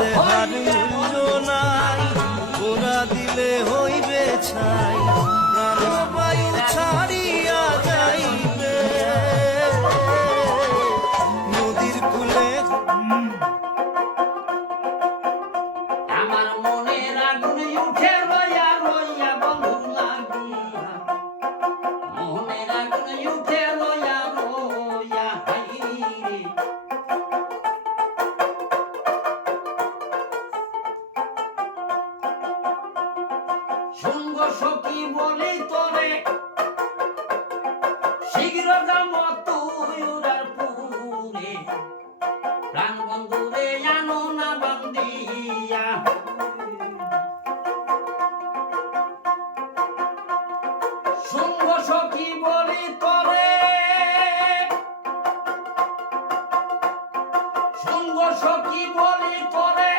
দেহার মূল্য নাই, ওরা দিলে হইবে ছাই, প্রাণবায়ু ছাড়িয়া যাইবে নদীর কূলে। আমার মনের আগুন উঠে রইয়া রইয়া বন্ধু লাগিয়া, মনের আগুন উঠে রইয়া রইয়া হাইরে। সঙ্গ সখী বলি তোরে শীঘ্র যাম তুই উড়ার পুরে, প্রাণ বন্ধুরে আনো না বান্দিয়া। সঙ্গ সখী বলি তোরে, সঙ্গ সখী বলি তোরে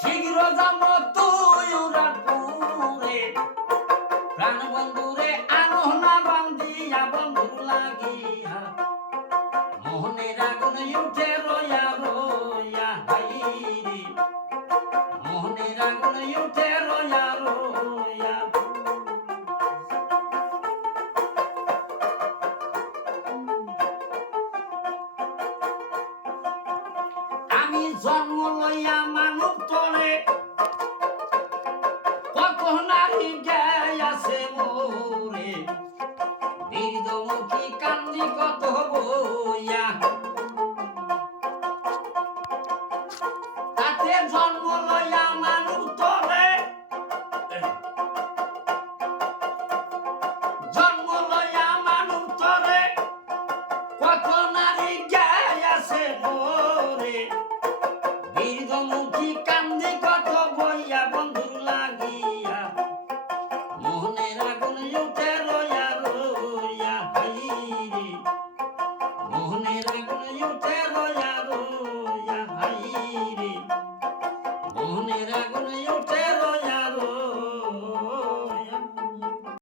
শীঘ্র যাম তুই উড়ার পুরে, প্রাণ বন্ধুরে আনো না বান্দিয়া বন্ধু লাগিয়া, মোহনের আগুন উঠে রইয়া রইয়া হাইরে, মোহনের আগুন উঠে রইয়া রইয়া। আমি জন্ম লইয়া মানব তরে কত নারী গেছে মোরে, বীরদমুখী কান্দি কত বইয়া, তাতে জন্ম লইয়া